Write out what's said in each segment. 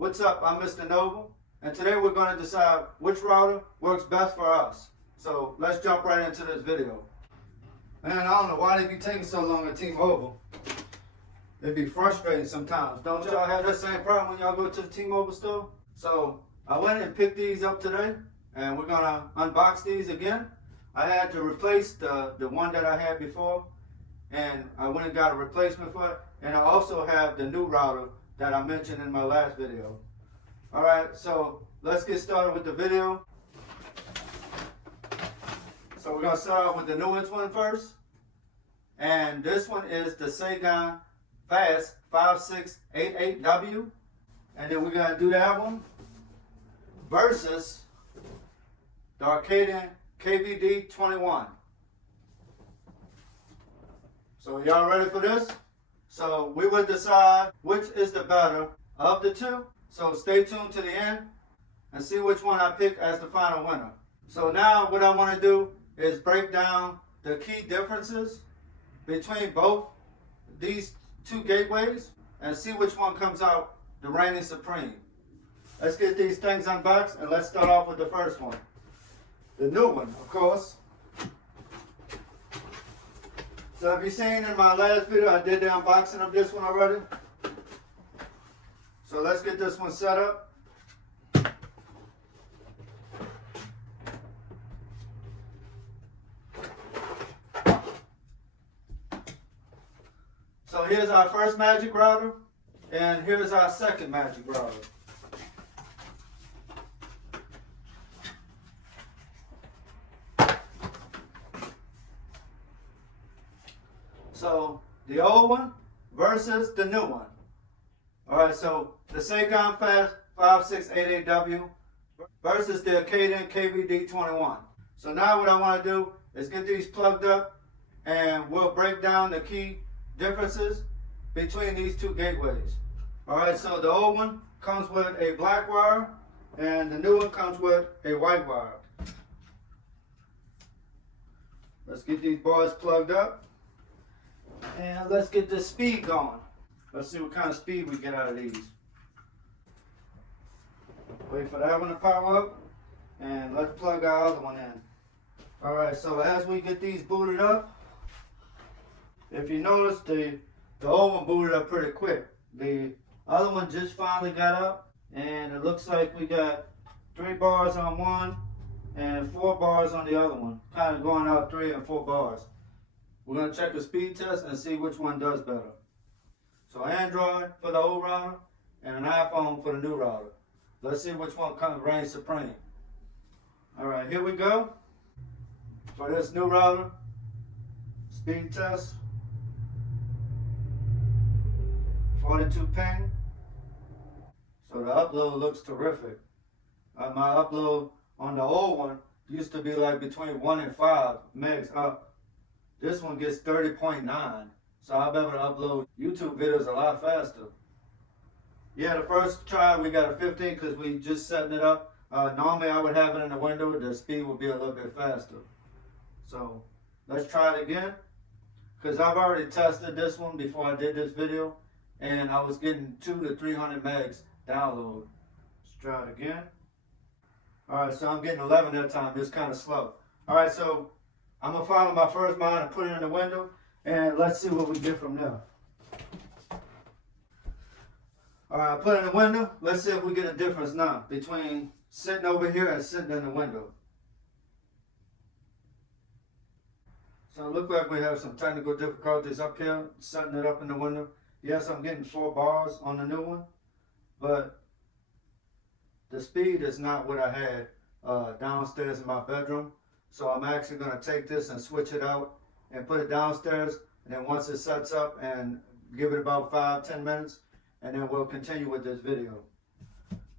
What's up? I'm MrNoble, and today we're going to decide which router works best for us. So let's jump right into this video. Man, I don't know why they be taking so long at T-Mobile. It be frustrating sometimes. Don't y'all have that same problem when y'all go to the T-Mobile store? So I went and picked these up today, and we're going to unbox these again. I had to replace the one that I had before, and I went and got a replacement for it. And I also have the new router that I mentioned in my last video. Alright, so let's get started with the video. So we're going to start off with the newest one first. And this one is the Saigon Fast 5688W. And then we're going to do that one versus the Arcadian KVD21. So y'all ready for this? So we will decide which is the better of the two. So stay tuned to the end and see which one I pick as the final winner. So now what I want to do is break down the key differences between both these two gateways and see which one comes out the reigning supreme. Let's get these things unboxed and let's start off with the first one. The new one, of course. So have you seen in my last video, I did the unboxing of this one already. So let's get this one set up. So here's our first magic router, and here's our second magic router. So the old one versus the new one. Alright, so the Saigon Fast 5688W versus the Arcadian KVD21. So now what I want to do is get these plugged up and we'll break down the key differences between these two gateways. Alright, so the old one comes with a black wire and the new one comes with a white wire. Let's get these boards plugged up. And let's get this speed going. Let's see what kind of speed we get out of these. Wait for that one to power up. And let's plug our other one in. Alright, so as we get these booted up, if you notice, the old one booted up pretty quick. The other one just finally got up. And it looks like we got 3 bars on one and 4 bars on the other one. Kind of going out 3 and 4 bars. We're going to check the speed test and see which one does better. So Android for the old router and an iPhone for the new router. Let's see which one reigns supreme. Alright, here we go. For this new router, speed test. 42 ping. So the upload looks terrific. My upload on the old one used to be like between 1 and 5 megs up. This one gets 30.9, so I'll be able to upload YouTube videos a lot faster. Yeah, the first try we got a 15 because we just setting it up. Normally I would have it in the window, the speed would be a little bit faster. So let's try it again, because I've already tested this one before I did this video, and I was getting 200 to 300 megs download. Let's try it again. Alright, so I'm getting 11 that time, it's kind of slow. Alright, so I'm going to follow my first mine and put it in the window, and let's see what we get from there. Alright, I put it in the window. Let's see if we get a difference now between sitting over here and sitting in the window. So it looks like we have some technical difficulties up here, setting it up in the window. Yes, I'm getting 4 bars on the new one, but the speed is not what I had downstairs in my bedroom. So I'm actually going to take this and switch it out and put it downstairs. And then once it sets up, and give it about 5-10 minutes, and then we'll continue with this video.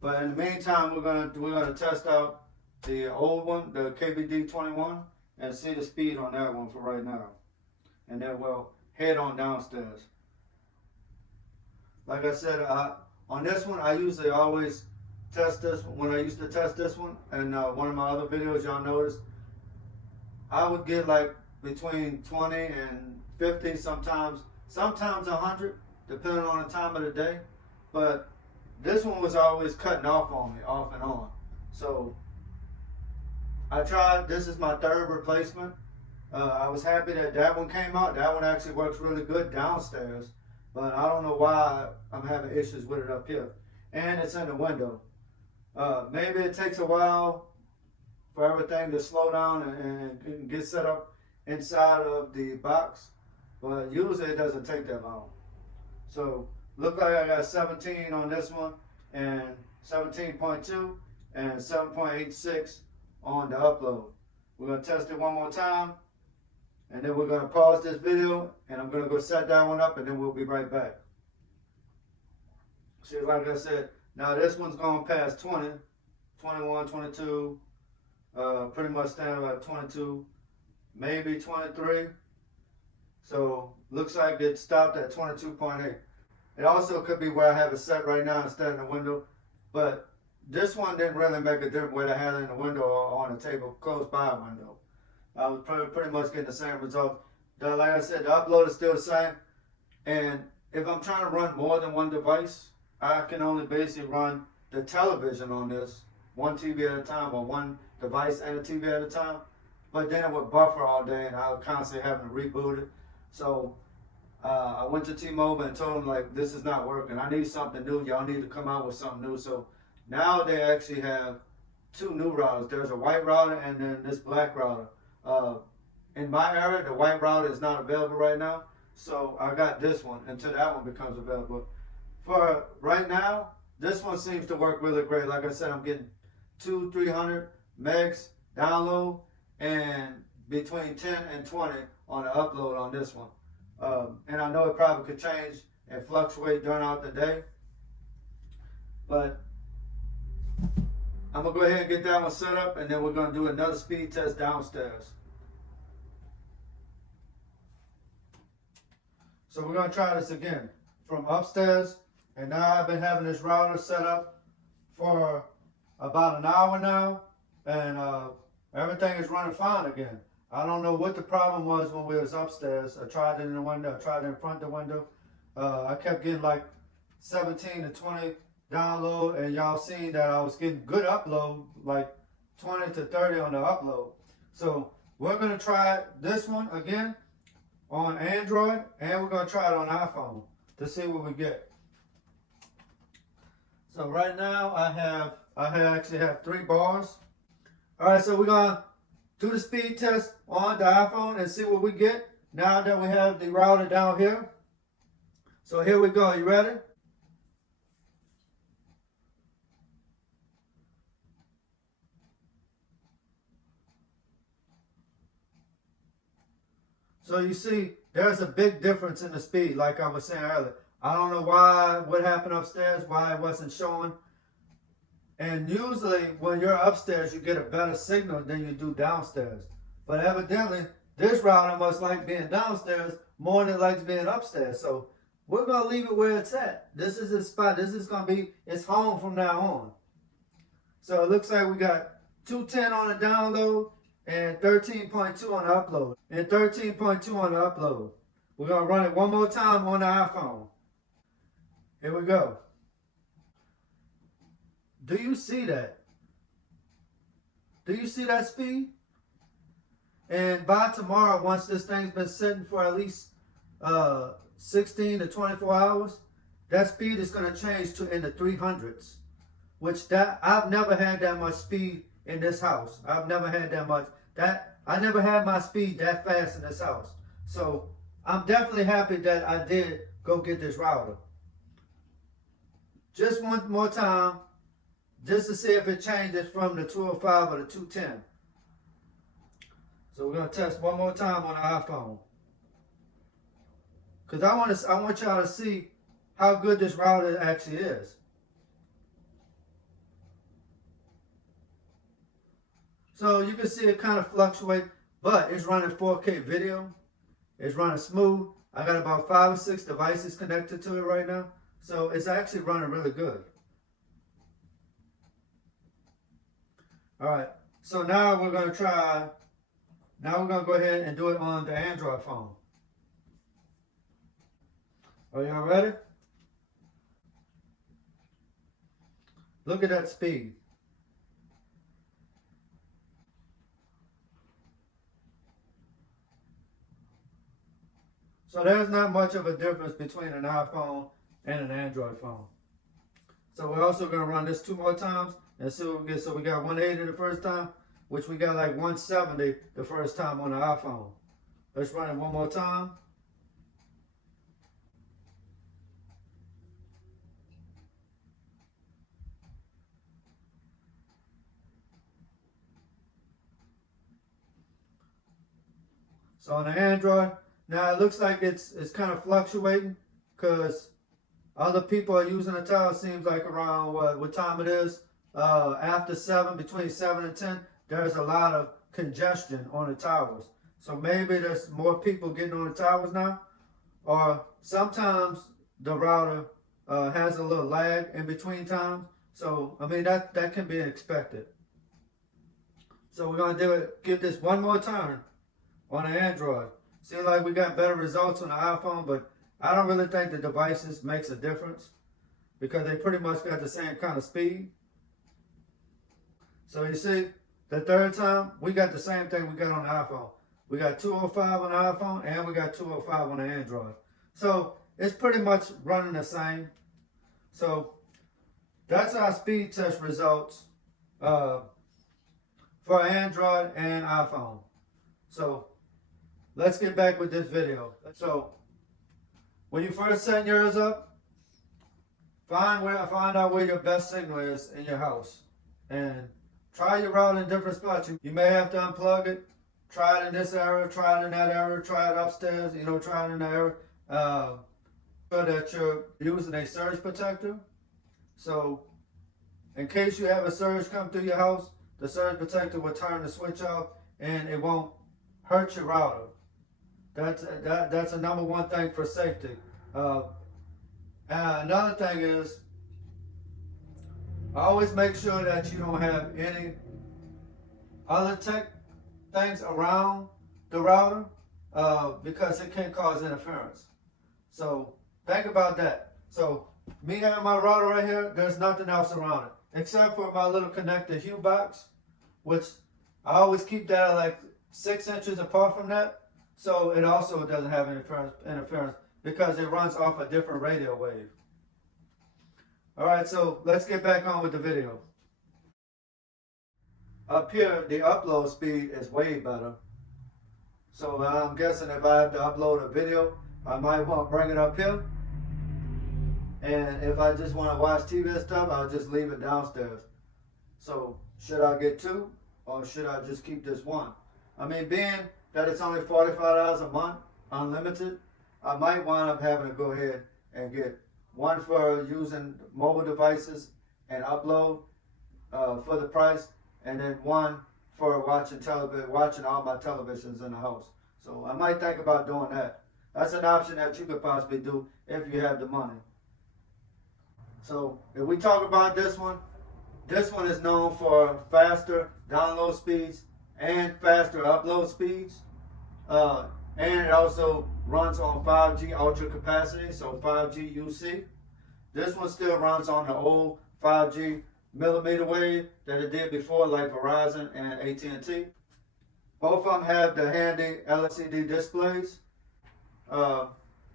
But in the meantime, we're gonna test out the old one, the KVD21, and see the speed on that one for right now. And then we'll head on downstairs. Like I said, on this one, I usually always test this one. When I used to test this one, and one of my other videos, y'all noticed, I would get like between 20 and 50, sometimes 100, depending on the time of the day. But this one was always cutting off on me, off and on. So I tried, this is my third replacement. I was happy that that one came out. That one actually works really good downstairs, but I don't know why I'm having issues with it up here. And it's in the window. Maybe it takes a while for everything to slow down and get set up inside of the box, but usually it doesn't take that long. So look like I got 17 on this one, and 17.2 and 7.86 on the upload. We're gonna test it one more time, and then we're gonna pause this video, and I'm gonna go set that one up, and then we'll be right back. See, like I said, now this one's going past 20, 21, 22, pretty much standing at 22, maybe 23. So looks like it stopped at 22.8. It also could be where I have it set right now instead of the window, but this one didn't really make a difference whether I had it in the window or on the table close by a window. I was pretty much getting the same results. Like I said, the upload is still the same, and if I'm trying to run more than one device, I can only basically run the television on this, one TV at a time, or one device and a TV at a time. But then it would buffer all day, and I was constantly having to reboot it. So I went to T-Mobile and told them, like, this is not working. I need something new. Y'all need to come out with something new. So now they actually have two new routers. There's a white router and then this black router. In my area, the white router is not available right now. So I got this one until that one becomes available. For right now, this one seems to work really great. Like I said, I'm getting 300 megs download and between 10 and 20 on the upload on this one. And I know it probably could change and fluctuate throughout the day. But I'm going to go ahead and get that one set up, and then we're going to do another speed test downstairs. So we're going to try this again from upstairs. And now I've been having this router set up for about an hour now, and everything is running fine again. I don't know what the problem was when we was upstairs. I tried it in the window, I tried it in front of the window. I kept getting like 17 to 20 download, and y'all seen that I was getting good upload, like 20 to 30 on the upload. So we're gonna try this one again on Android, and we're gonna try it on iPhone to see what we get. So right now I actually have 3 bars. All right, so we're gonna do the speed test on the iPhone and see what we get now that we have the router down here. So here we go. You ready? So you see, there's a big difference in the speed, like I was saying earlier. I don't know what happened upstairs, why it wasn't showing. And usually when you're upstairs, you get a better signal than you do downstairs. But evidently, this router must like being downstairs more than it likes being upstairs. So we're going to leave it where it's at. This is the spot. This is going to be its home from now on. So it looks like we got 210 on the download and 13.2 on the upload. And 13.2 on the upload. We're going to run it one more time on the iPhone. Here we go. Do you see that? Do you see that speed? And by tomorrow, once this thing's been sitting for at least 16 to 24 hours, that speed is going to change to in the 300s. Which I've never had that much speed in this house. I've never had that much. I never had my speed that fast in this house. So I'm definitely happy that I did go get this router. Just one more time, just to see if it changes from the 205 or the 210. So we're gonna test one more time on the iPhone, cause I want y'all to see how good this router actually is. So you can see it kind of fluctuate, but it's running 4K video. It's running smooth. I got about 5 or 6 devices connected to it right now. So it's actually running really good. All right, so now we're gonna go ahead and do it on the Android phone. Are y'all ready? Look at that speed. So there's not much of a difference between an iPhone and an Android phone. So we're also going to run this 2 more times and see what we get. So we got 180 the first time, which we got like 170 the first time on the iPhone. Let's run it 1 more time. So on the Android, now it looks like it's kind of fluctuating because other people are using the tower. Seems like around what time it is, after 7, between 7 and 10, there's a lot of congestion on the towers. So maybe there's more people getting on the towers now, or sometimes the router has a little lag in between times. So I mean that can be expected. So we're gonna give this 1 more turn on the Android. Seems like we got better results on the iPhone, but I don't really think the devices makes a difference because they pretty much got the same kind of speed. So you see, the third time, we got the same thing we got on the iPhone. We got 205 on the iPhone and we got 205 on the Android. So it's pretty much running the same. So that's our speed test results for Android and iPhone. So let's get back with this video. So when you first set yours up, find out where your best signal is in your house, and try your router in different spots. You may have to unplug it. Try it in this area. Try it in that area. Try it upstairs. Try it in that area. So that you're using a surge protector. So in case you have a surge come through your house, the surge protector will turn the switch off, and it won't hurt your router. That's a number 1 thing for safety. Another thing is, always make sure that you don't have any other tech things around the router because it can cause interference. So think about that. So me having my router right here, there's nothing else around it except for my little connector Hue box, which I always keep that like 6 inches apart from that. So it also doesn't have interference because it runs off a different radio wave. Alright, so let's get back on with the video. Up here, the upload speed is way better. So I'm guessing if I have to upload a video, I might want to bring it up here. And if I just want to watch TV and stuff, I'll just leave it downstairs. So should I get 2 or should I just keep this 1? I mean, being that it's only $45 a month, unlimited, I might wind up having to go ahead and get 1 for using mobile devices and upload for the price, and then 1 for watching all my televisions in the house. So I might think about doing that. That's an option that you could possibly do if you have the money. So if we talk about this one is known for faster download speeds and faster upload speeds. And it also runs on 5G ultra capacity, so 5G UC. This one still runs on the old 5G millimeter wave that it did before, like Verizon and AT&T. Both of them have the handy LCD displays.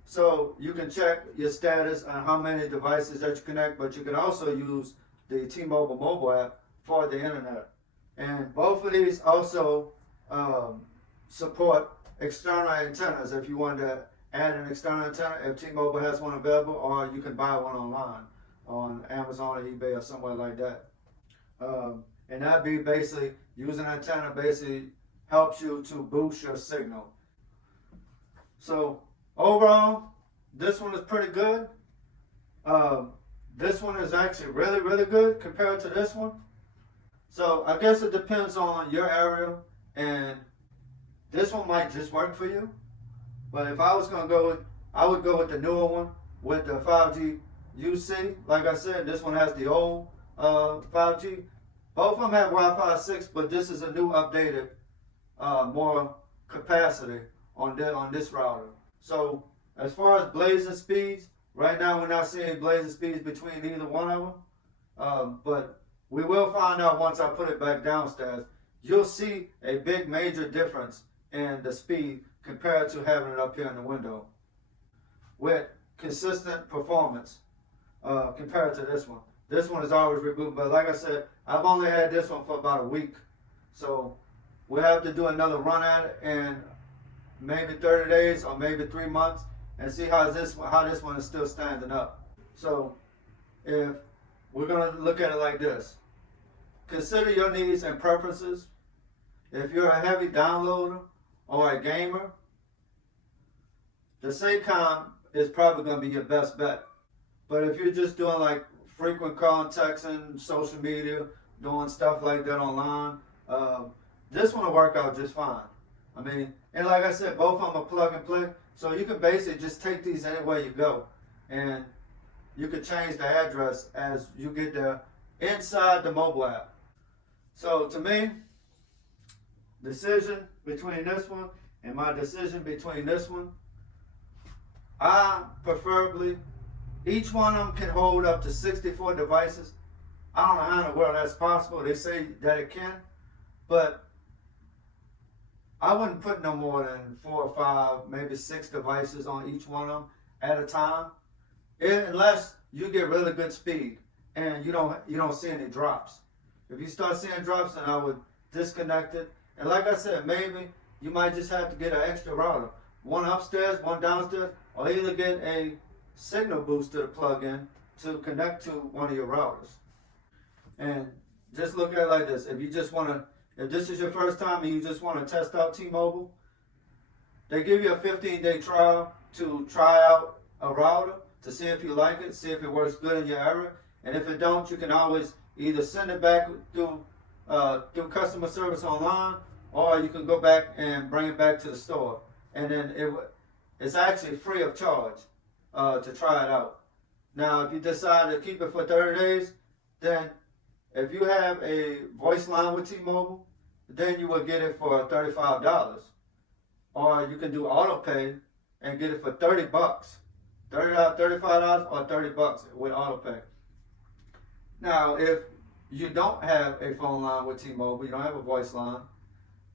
So you can check your status on how many devices that you connect, but you can also use the T-Mobile mobile app for the internet. And both of these also support external antennas if you want to add an external antenna, if T-Mobile has one available, or you can buy one online on Amazon or eBay or somewhere like that. And that'd be basically, using an antenna basically helps you to boost your signal. So overall, this one is pretty good. This one is actually really, really good compared to this one. So I guess it depends on your area, and this one might just work for you. But if I was going to go I would go with the newer one with the 5G UC. Like I said, this one has the old 5G. Both of them have Wi-Fi 6, but this is a new updated, more capacity on this router. So as far as blazing speeds, right now we're not seeing blazing speeds between either one of them. But we will find out once I put it back downstairs. You'll see a big major difference in the speed compared to having it up here in the window with consistent performance compared to this one. This one is always rebooting, but like I said, I've only had this one for about a week. So we'll have to do another run at it in maybe 30 days or maybe 3 months and see how this one is still standing up. So if we're gonna look at it like this, consider your needs and preferences. If you're a heavy downloader or a gamer, the Saycom is probably gonna be your best bet. But if you're just doing like frequent calling, texting, social media, doing stuff like that online, this one will work out just fine. I mean, and like I said, both of them are plug and play, so you can basically just take these anywhere you go, and you can change the address as you get there inside the mobile app. So to me, decision between this one and my decision between this one, I preferably, each one of them can hold up to 64 devices. I don't know how in the world that's possible. They say that it can, but I wouldn't put no more than 4 or 5, maybe 6 devices on each one of them at a time, unless you get really good speed and you don't see any drops. If you start seeing drops, then I would disconnect it. And like I said, maybe you might just have to get an extra router, one upstairs, one downstairs, or either get a signal booster to plug in to connect to one of your routers. And just look at it like this. If you just want to, if this is your first time and you just want to test out T-Mobile, they give you a 15-day trial to try out a router to see if you like it, see if it works good in your area. And if it don't, you can always either send it back through customer service online, or you can go back and bring it back to the store. And then it's actually free of charge to try it out. Now, if you decide to keep it for 30 days, then if you have a voice line with T-Mobile, then you will get it for $35. Or you can do auto pay and get it for $30. $35 or $30 with auto pay. Now, if you don't have a phone line with T-Mobile, you don't have a voice line,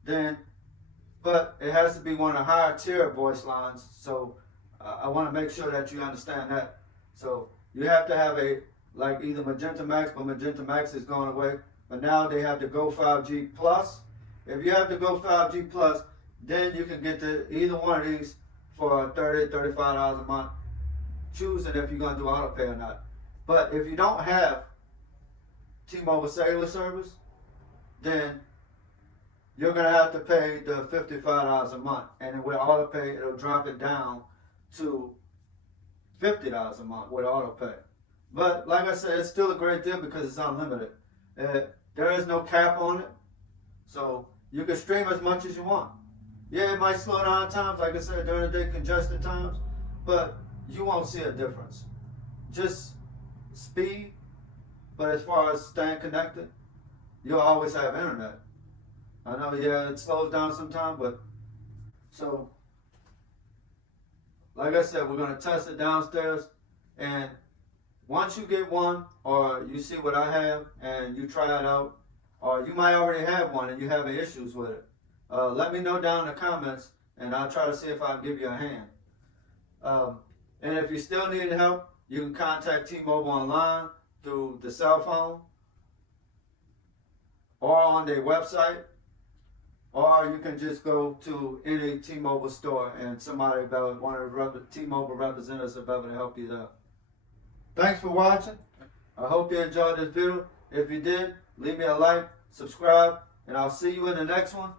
then, but it has to be one of the higher tier voice lines. So I want to make sure that you understand that. So you have to have like either Magenta Max, but Magenta Max is going away. But now they have the Go 5G Plus. If you have the Go 5G Plus, then you can get either one of these for $30, $35 a month, choosing if you're going to do auto pay or not. But if you don't have T-Mobile cellular service, then you're going to have to pay the $55 a month. And with auto pay, it'll drop it down to $50 a month with auto pay. But like I said, it's still a great deal because it's unlimited. There is no cap on it, so you can stream as much as you want. Yeah, it might slow down at times, like I said, during the day congested times, but you won't see a difference. Just speed, but as far as staying connected, you'll always have internet. I know, yeah, it slows down sometimes, but so like I said, we're going to test it downstairs, and once you get one, or you see what I have and you try it out, or you might already have one and you're having issues with it, let me know down in the comments and I'll try to see if I can give you a hand. And if you still need help, you can contact T-Mobile online through the cell phone or on their website, or you can just go to any T-Mobile store and somebody, one of the T-Mobile representatives will be able to help you there. Thanks for watching. I hope you enjoyed this video. If you did, leave me a like, subscribe, and I'll see you in the next one.